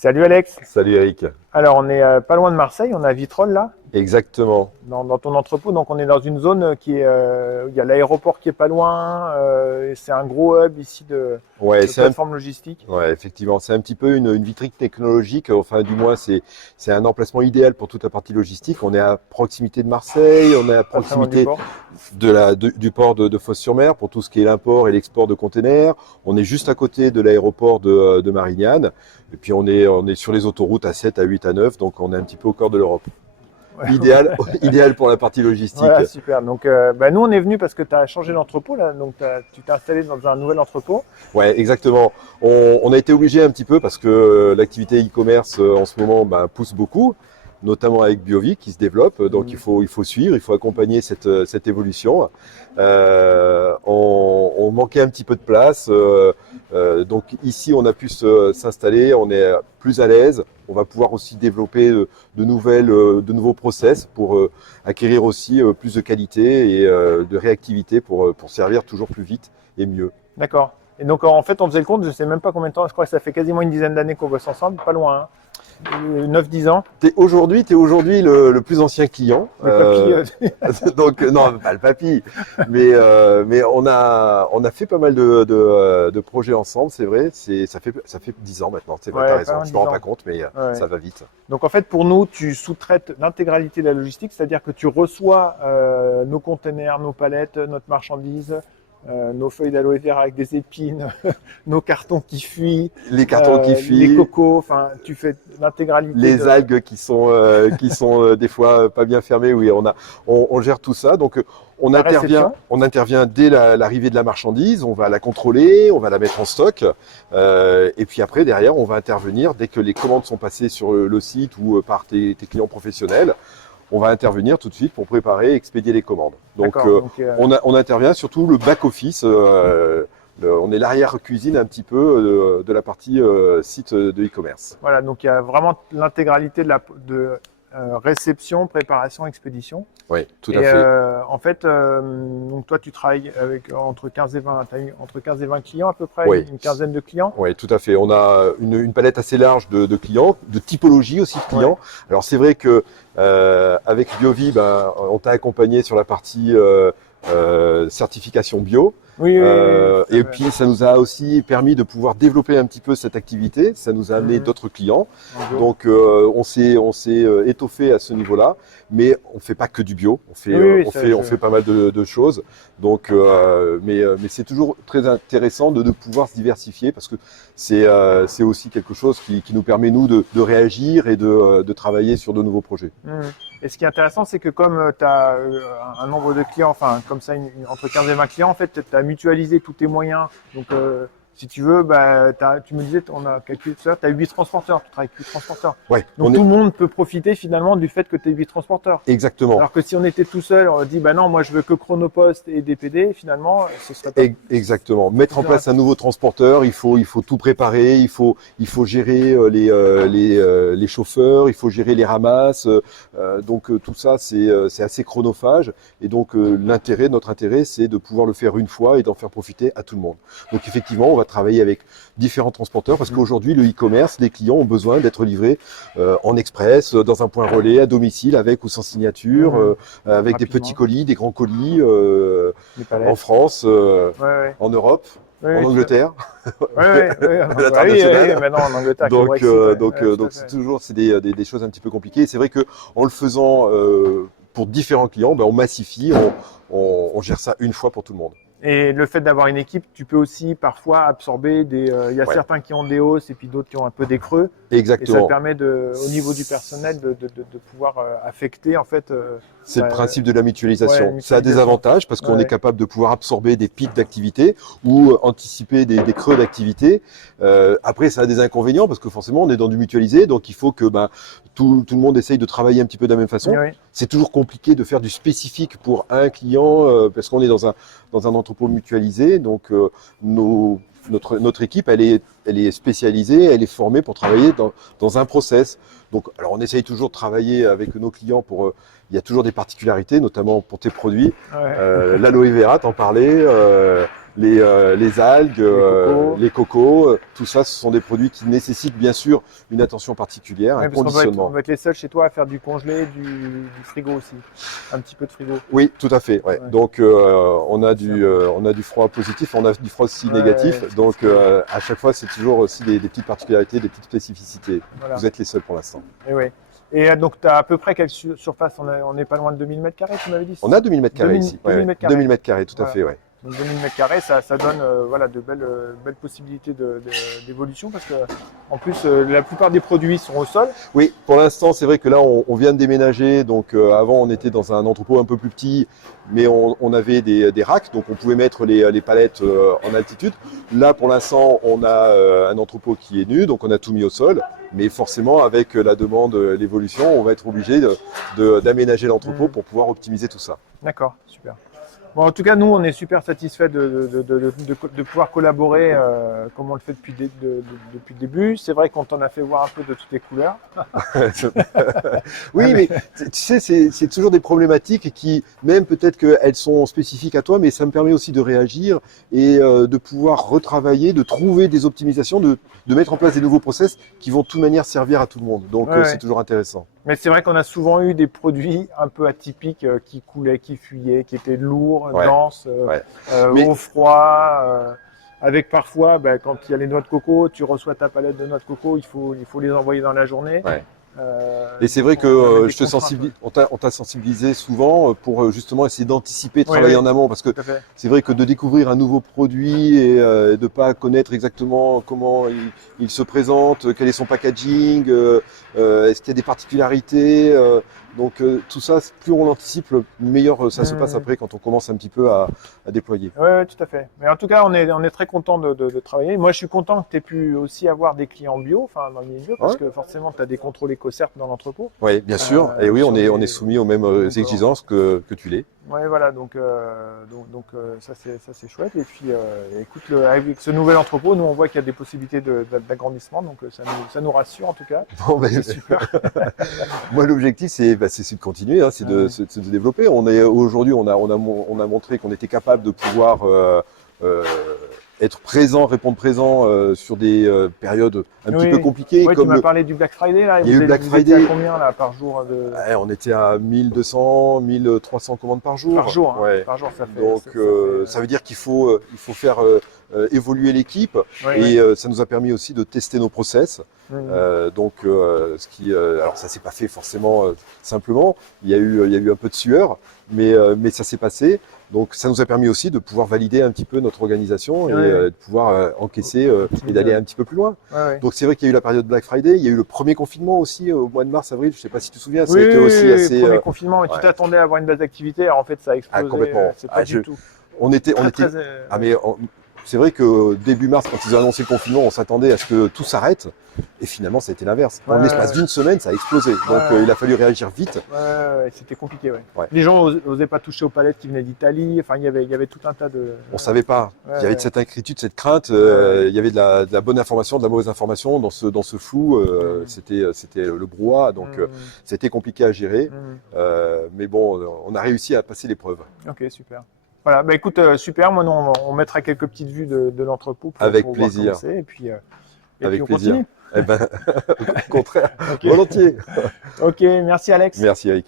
Salut Alex. Salut Eric. Alors on est pas loin de Marseille, on est à Vitrolles là, Exactement. dans ton entrepôt. Donc on est dans une zone qui est, où il y a l'aéroport qui est pas loin. Et c'est un gros hub ici Ouais, de plateforme logistique. ouais, effectivement, c'est un petit peu une vitrine technologique. Enfin, du moins, c'est un emplacement idéal pour toute la partie logistique. On est à proximité de Marseille, on est à Pas très loin du proximité port. du port de Fos-sur-Mer pour tout ce qui est l'import et l'export de containers. On est juste à côté de l'aéroport de Marignane. Et puis on est sur les autoroutes à 7, à 8, à 9. Donc on est un petit peu au cœur de l'Europe. Ouais, Idéal, idéal pour la partie logistique. voilà, super. Donc nous on est venu parce que tu as changé d'entrepôt là, donc tu t'es installé dans un nouvel entrepôt. Ouais, exactement. On a été obligé un petit peu parce que l'activité e-commerce en ce moment pousse beaucoup, notamment avec Biovi qui se développe. Donc il faut suivre, il faut accompagner cette évolution. On manquait un petit peu de place. Donc ici, on a pu s'installer, on est plus à l'aise. On va pouvoir aussi développer de nouveaux process pour acquérir aussi plus de qualité et de réactivité pour servir toujours plus vite et mieux. D'accord. Et donc en fait on faisait le compte, je sais même pas combien de temps, je crois que ça fait quasiment une dizaine d'années qu'on bosse ensemble, pas loin, hein. 9-10 ans. T'es aujourd'hui le plus ancien client. Le papy, Donc non, pas le papy, mais on a fait pas mal de projets ensemble, c'est vrai. Ça fait 10 ans maintenant. C'est vrai, ouais, t'as pas raison. loin de Je me 10 rends ans. pas compte, mais Ouais. ça va vite. Donc en fait, pour nous, tu sous-traites l'intégralité de la logistique, c'est-à-dire que tu reçois nos containers, nos palettes, notre marchandise, nos feuilles d'aloe vera avec des épines, nos cartons qui fuient, Les cartons qui les fuient, cocos, enfin, tu fais l'intégralité les de... algues qui sont des fois pas bien fermées. Oui, on gère tout ça. Donc la réception. on intervient dès l'arrivée de la marchandise. On va la contrôler, on va la mettre en stock, et puis après derrière, on va intervenir dès que les commandes sont passées sur le site ou par tes clients professionnels. On va intervenir tout de suite pour préparer et expédier les commandes. Donc D'accord. Donc, on intervient surtout le back office. On est l'arrière-cuisine un petit peu de la partie site de e-commerce. voilà, donc il y a vraiment l'intégralité de réception, préparation, expédition. Oui, tout à Et fait. en fait, donc toi, tu travailles avec entre 15 et 20, t'as eu entre 15 et 20 clients à peu près, Oui, une quinzaine de clients. oui, tout à fait. On a une palette assez large de clients, de typologie aussi de Ouais. clients. Alors c'est vrai que avec Biovi, on t'a accompagné sur la partie certification bio. Oui, oui, oui, oui, tout à Et fait. puis ça nous a aussi permis de pouvoir développer un petit peu cette activité. Ça nous a amené Mhm. d'autres clients. En bio. Donc on s'est étoffé à ce niveau-là. Mais on fait pas que du bio. Oui, oui, On fait pas mal de choses. Donc, mais c'est toujours très intéressant de pouvoir se diversifier parce que c'est aussi quelque chose qui nous permet nous de réagir et de travailler sur de nouveaux projets. Mhm. Et ce qui est intéressant, c'est que comme tu as un nombre de clients, enfin comme ça, entre 15 et 20 clients, en fait, tu as mutualisé tous tes moyens. Donc, si tu veux, tu me disais, on a calculé tout ça, tu as 8 transporteurs, tu travailles avec 8 transporteurs. Ouais, Donc tout le monde peut profiter finalement du fait que tu aies 8 transporteurs. exactement. Alors que si on était tout seul, on dit, bah non, moi je veux que Chronopost et DPD, finalement, ce serait pas... Exactement. Mettre en place un nouveau transporteur, il faut tout préparer, il faut gérer les chauffeurs, il faut gérer les ramasses. Donc tout ça, c'est assez chronophage. Et donc notre intérêt, c'est de pouvoir le faire une fois et d'en faire profiter à tout le monde. Donc effectivement, on va travailler avec différents transporteurs parce qu'aujourd'hui, le e-commerce, les clients ont besoin d'être livrés en express, dans un point relais, à domicile, avec ou sans signature, avec des petits rapidement, colis, des grands colis. les En palettes. France, Ouais, ouais. en Europe, Oui, en oui, tout à fait. Angleterre, Ouais, ouais, ouais. à Bah oui, oui, l'international. maintenant en Angleterre avec le Brexit, ouais. Ouais, tout à Donc c'est fait. toujours des choses un petit peu compliquées. Et c'est vrai que en le faisant pour différents clients, on massifie, on gère ça une fois pour tout le monde. Et le fait d'avoir une équipe, tu peux aussi parfois absorber des. Il y a Ouais, certains qui ont des hausses et puis d'autres qui ont un peu des creux. Et ça te exactement. permet au niveau du personnel de pouvoir affecter en fait. C'est le Bah, principe de la ouais, mutualisation. Ça a des mutualisation. avantages parce qu'on est Ouais. capable de pouvoir absorber des pics d'activité ou anticiper des creux d'activité. Après, ça a des inconvénients parce que forcément, on est dans du mutualisé, donc il faut que tout le monde essaye de travailler un petit peu de la même façon. Oui. C'est toujours compliqué de faire du spécifique pour un client parce qu'on est dans un entrepôt mutualisé. Donc, notre équipe, elle est spécialisée, elle est formée pour travailler dans un process. Donc, alors on essaye toujours de travailler avec nos clients pour. Il y a toujours des particularités, notamment pour tes produits. Ouais. L'aloe vera, t'en parlais. les algues, les cocos, tout ça, ce sont des produits qui nécessitent bien sûr une attention particulière, un Parce qu'on conditionnement. va être les seuls chez toi à faire du congelé, du frigo aussi. Un petit peu de frigo. Oui, tout à fait. Ouais. Ouais. Donc on a du froid positif, on a du froid aussi négatif. Donc à chaque fois, c'est toujours aussi des petites particularités, des petites spécificités. Voilà. Vous êtes les seuls pour l'instant. Et ouais. Et donc, tu as à peu près quelle surface? On n'est pas loin de 2000 m², tu m'avais dit? On a 2000 m² 2000 ici. 2000 Ouais, m². 2000 m², tout à Voilà. fait. Ouais. Donc 2000 m², ça donne voilà, de belles possibilités d'évolution parce que en plus la plupart des produits sont au sol. Oui, pour l'instant, c'est vrai que là, on vient de déménager. Donc avant, on était dans un entrepôt un peu plus petit, mais on avait des racks, donc on pouvait mettre les palettes en altitude. Là, pour l'instant, on a un entrepôt qui est nu, donc on a tout mis au sol. Mais forcément, avec la demande, l'évolution, on va être obligé d'aménager l'entrepôt pour pouvoir optimiser tout ça. D'accord, super. Bon, en tout cas, nous, on est super satisfaits de pouvoir collaborer comme on le fait depuis le début. C'est vrai qu'on t'en a fait voir un peu de toutes les couleurs. Oui, mais tu sais, c'est toujours des problématiques qui, même peut-être qu'elles sont spécifiques à toi, mais ça me permet aussi de réagir et de pouvoir retravailler, de trouver des optimisations, de mettre en place des nouveaux process qui vont de toute manière servir à tout le monde. Donc c'est toujours intéressant. Mais c'est vrai qu'on a souvent eu des produits un peu atypiques qui coulaient, qui fuyaient, qui étaient lourds, denses, au froid. Avec parfois, quand il y a les noix de coco, tu reçois ta palette de noix de coco, il faut les envoyer dans la journée. Ouais. Et c'est vrai que on t'a sensibilisé souvent pour justement essayer d'anticiper, travailler en amont, parce que c'est vrai que de découvrir un nouveau produit et de ne pas connaître exactement comment il se présente, quel est son packaging, est-ce qu'il y a des particularités, donc tout ça, plus on l'anticipe, meilleur ça se passe après quand on commence un petit peu à déployer. Oui, tout à fait. Mais en tout cas, on est très content de travailler. Moi, je suis content que tu aies pu aussi avoir des clients bio, enfin dans le milieu bio, parce que forcément, tu as des contrôles éco-certes dans l'entrepôt. Oui, bien sûr. Et oui, on est soumis aux mêmes exigences que tu l'es. Oui, voilà. Donc ça, c'est chouette. Et puis, écoute, avec ce nouvel entrepôt, nous, on voit qu'il y a des possibilités d'agrandissement. Donc, ça nous rassure en tout cas. Bon, c'est super. Moi, l'objectif, c'est de continuer, c'est de développer. Aujourd'hui, on a montré qu'on était capable de pouvoir être présent, répondre présent sur des périodes un petit peu compliquées. Oui, tu m'as parlé du Black Friday là. Il y a eu Black Friday. Vous étiez à combien là par jour On était à 1200, 1300 commandes par jour. Par jour, hein. Par jour, ça fait. Donc ça veut dire qu'il faut faire évoluer l'équipe et ça nous a permis aussi de tester nos process. Donc alors ça s'est pas fait forcément simplement. Il y a eu un peu de sueur, mais ça s'est passé. Donc ça nous a permis aussi de pouvoir valider un petit peu notre organisation et de pouvoir encaisser et d'aller un petit peu plus loin. Donc c'est vrai qu'il y a eu la période Black Friday, il y a eu le premier confinement aussi au mois de mars-avril, je ne sais pas si tu te souviens, ça a été aussi assez... le premier confinement, et tu t'attendais à avoir une base d'activité, alors en fait ça a explosé, complètement. c'est pas du tout. C'est vrai que début mars, quand ils ont annoncé le confinement, on s'attendait à ce que tout s'arrête. Et finalement, ça a été l'inverse. En l'espace d'une semaine, ça a explosé. Donc, il a fallu réagir vite. C'était compliqué. Les gens n'osaient pas toucher aux palettes qui venaient d'Italie. Enfin, il y avait tout un tas de... On savait pas. Il y avait de cette inquiétude, cette crainte. Il y avait de la bonne information, de la mauvaise information dans ce flou. C'était le brouhaha. Donc, c'était compliqué à gérer. Mais bon, on a réussi à passer l'épreuve. Ok, super. Voilà, écoute, super. Moi, on mettra quelques petites vues de l'entrepôt avec plaisir. Et puis, avec on plaisir. Continue. Au contraire, volontiers. Ok, merci Alex. Merci Eric.